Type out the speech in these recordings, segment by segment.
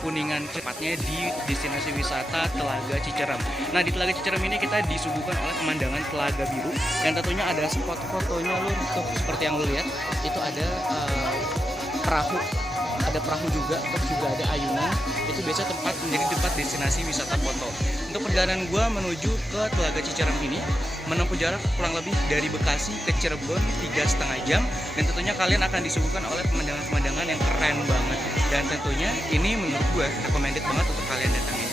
Kuningan, tepatnya di destinasi wisata Telaga Cicerem. Nah, di Telaga Cicerem ini kita disuguhkan oleh pemandangan Telaga Biru yang tentunya ada spot fotonya loh, tuh seperti yang lo lihat itu ada perahu, ada perahu juga, terus juga ada ayunan. Itu biasa menjadi tempat destinasi wisata foto. Untuk perjalanan gue menuju ke Telaga Cicerem ini menempuh jarak kurang lebih dari Bekasi ke Cirebon 3,5 jam, dan tentunya kalian akan disuguhkan oleh pemandangan-pemandangan yang keren banget, dan tentunya ini menurut gue recommended banget untuk kalian datangin.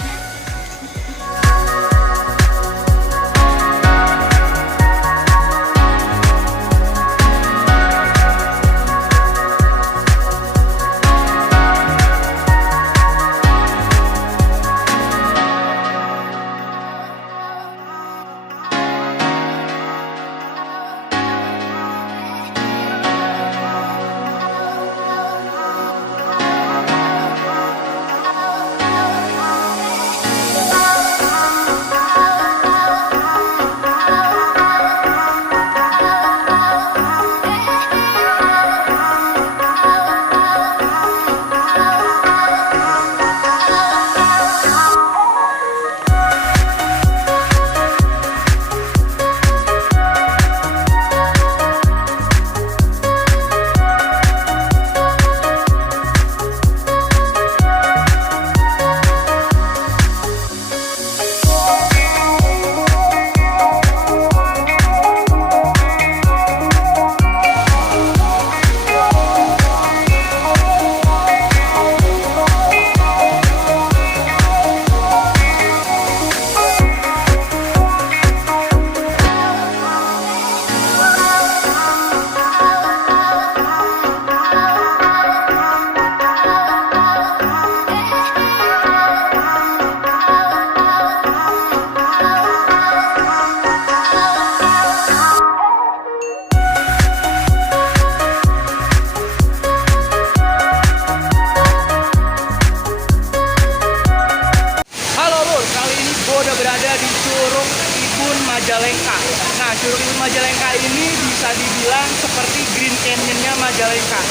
Berada di Curug Ibun Majalengka. Nah, Curug Ibun Majalengka ini bisa dibilang seperti Green Canyon-nya Majalengka.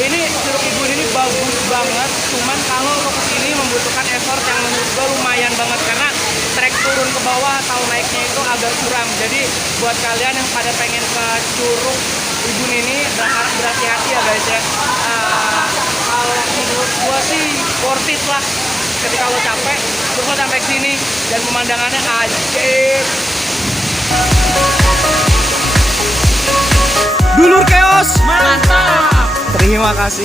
Ini Curug Ibun ini bagus banget, cuman kalau lo kesini membutuhkan effort yang menurut gue lumayan banget, karena trek turun ke bawah atau naiknya itu agak curam. Jadi buat kalian yang pada pengen ke Curug Ibun ini berhati-hati ya guys ya. Kalau menurut gue sih worth it lah. Ketika lo capek, terus lo sampai sini dan pemandangannya ajaib. Dulur Chaos, mantap. Terima kasih.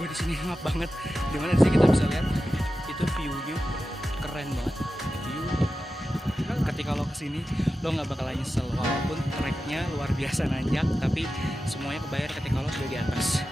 Gue di sini ngap banget, dimana di sini kita bisa lihat itu view-nya keren banget. View ketika lo kesini lo nggak bakalan nyesel, walaupun treknya luar biasa nanjak, tapi semuanya kebayar ketika lo sudah di atas.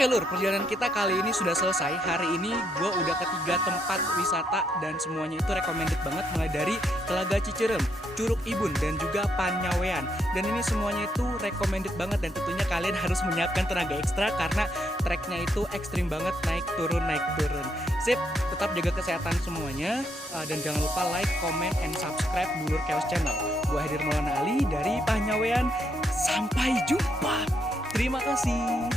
Oke lur, perjalanan kita kali ini sudah selesai. Hari ini gue udah ke 3 tempat wisata dan semuanya itu recommended banget, mulai dari Telaga Cicerem, Curug Ibun, dan juga Panyawean. Dan ini semuanya itu recommended banget, dan tentunya kalian harus menyiapkan tenaga ekstra karena treknya itu ekstrim banget, naik turun. Sip, tetap jaga kesehatan semuanya, dan jangan lupa like, comment, and subscribe Dulur Chaos Channel. Gue Hadir Maulana Ali dari Panyawean. Sampai jumpa. Terima kasih.